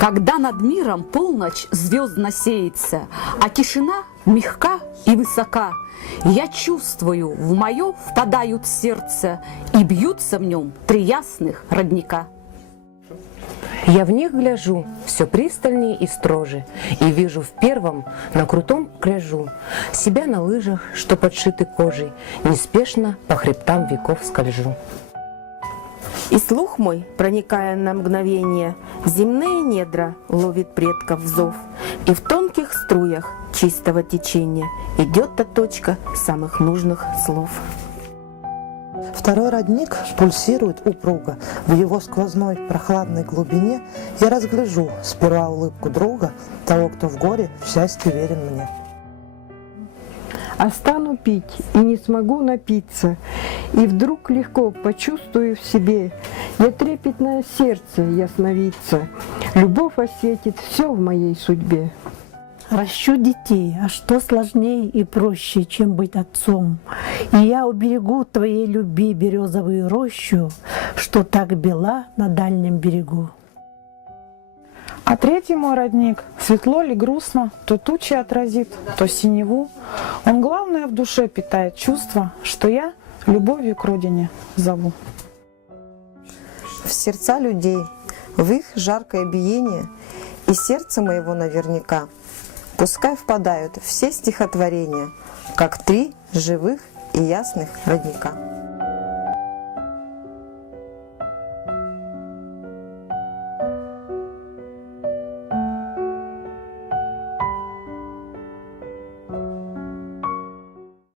Когда над миром полночь звездно сеется, а тишина мягка и высока, я чувствую, в мое впадают сердце и бьются в нем три ясных родника. Я в них гляжу все пристальнее и строже, и вижу в первом на крутом кряжу себя на лыжах, что подшиты кожей, неспешно по хребтам веков скольжу. И слух мой, проникая на мгновение, земные недра ловит предков зов, и в тонких струях чистого течения идет та точка самых нужных слов. Второй родник пульсирует упруго. В его сквозной прохладной глубине я разгляжу сперва улыбку друга, того, кто в горе в счастье верен мне. А стану пить и не смогу напиться, и вдруг легко почувствую в себе, я трепетное сердце ясновидца, любовь осветит все в моей судьбе. Ращу детей, а что сложнее и проще, чем быть отцом? И я уберегу твоей любви березовую рощу, что так бела на дальнем берегу. А третий мой родник, светло ли грустно, то тучи отразит, то синеву. Он главное в душе питает чувство, что я любовью к родине зову. В сердца людей, в их жаркое биение, и сердце моего наверняка, пускай впадают все стихотворения, как три живых и ясных родника.